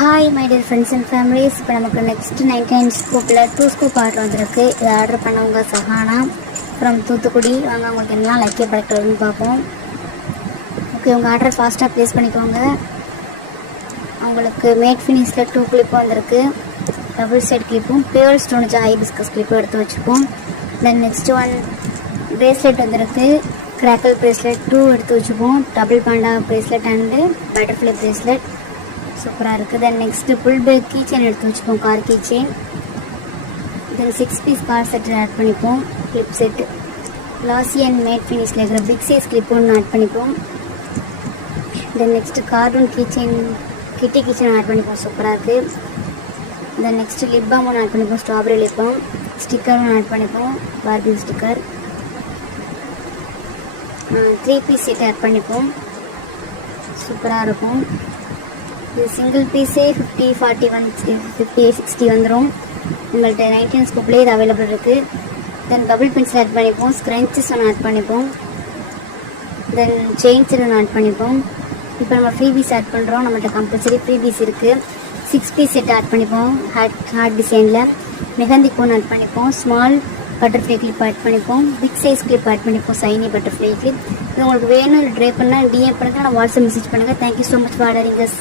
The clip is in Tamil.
Hi my dear friends and families. இப்போ நமக்கு நெக்ஸ்ட் 99 ஸ்கூப்பில் 2 ஸ்கூப் ஆர்டர் வந்திருக்கு. இதை ஆர்டர் பண்ணவங்க சஹானா ஃப்ரம் தூத்துக்குடி. வாங்க அவங்களுக்கு என்னெல்லாம் லக்கி ப்ராடக்ட் வருதுன்னு பார்ப்போம். ஓகே, உங்கள் ஆர்டரை ஃபாஸ்ட்டாக ப்ளேஸ் பண்ணிக்கோங்க. அவங்களுக்கு மேட் ஃபினிஷில் 2 கிளிப்பும் வந்திருக்கு. டபுள் சைட் கிளிப்பும் பியூர் ஸ்டோன் ஹைபிஸ்கஸ் கிளிப்பும் எடுத்து வச்சுப்போம். தென் நெக்ஸ்ட் ஒன் பிரேஸ்லெட் வந்திருக்கு. கிராக்கல் பிரேஸ்லெட் 2 எடுத்து வச்சுப்போம். Double panda bracelet and butterfly bracelet சூப்பராக இருக்குது. Then next full pack key chain எடுத்து வச்சுப்போம், car key chain. Then 6 piece car set add பண்ணிப்போம். Clip set glossy and matte ஃபினிஷில் இருக்கிற பிக் சைஸ் கிளிப் ஒன்று ஆட் பண்ணிப்போம். Then next cartoon key chain kitty key chain add பண்ணிப்போம், சூப்பராக இருக்குது. தென் நெக்ஸ்ட்டு லிப் பாம் ஒன்று ஆட் பண்ணிப்போம், ஸ்ட்ராபெரி லிப் பாம். ஸ்டிக்கர் ஒன்று ஆட் பண்ணிப்போம், Barbie sticker. 3 piece set add பண்ணிப்போம், சூப்பராக இருக்கும். இது சிங்கிள் பீஸே 50, 40, 50, 60 வந்துடும். உங்கள்கிட்ட 19 ஸ்கூப்லேயே இது அவைலபிள் இருக்குது. தென் பபிள் பென்சில் ஆட் பண்ணிப்போம். ஸ்க்ரன்ச்சஸ் ஒன்று ஆட் பண்ணிப்போம். தென் செயின்ஸ் ஒன்று ஆட் பண்ணிப்போம். இப்போ நம்ம ஃப்ரீ பீஸ் ஆட் பண்ணுறோம். நம்மள்கிட்ட கம்பல்சரி ஃப்ரீ பீஸ் இருக்குது. 6 பீஸ் செட் ஆட் பண்ணிப்போம். ஹார்ட் டிசைனில் மெஹந்தி கோன் ஆட் பண்ணிப்போம். ஸ்மால் பட்டர்ஃப்ளை கிளிப் ஆட் பண்ணிப்போம். பிக் சைஸ் கிளிப் ஆட் பண்ணிப்போம், சைனி பட்டர்ஃப்ளை கிளிப். இது உங்களுக்கு வேணும் ட்ரை பண்ணால் டிஎம் பண்ணுங்கள், நான் வாட்ஸ்அப் மெசேஜ் பண்ணுங்கள். Thank you so much for ordering this.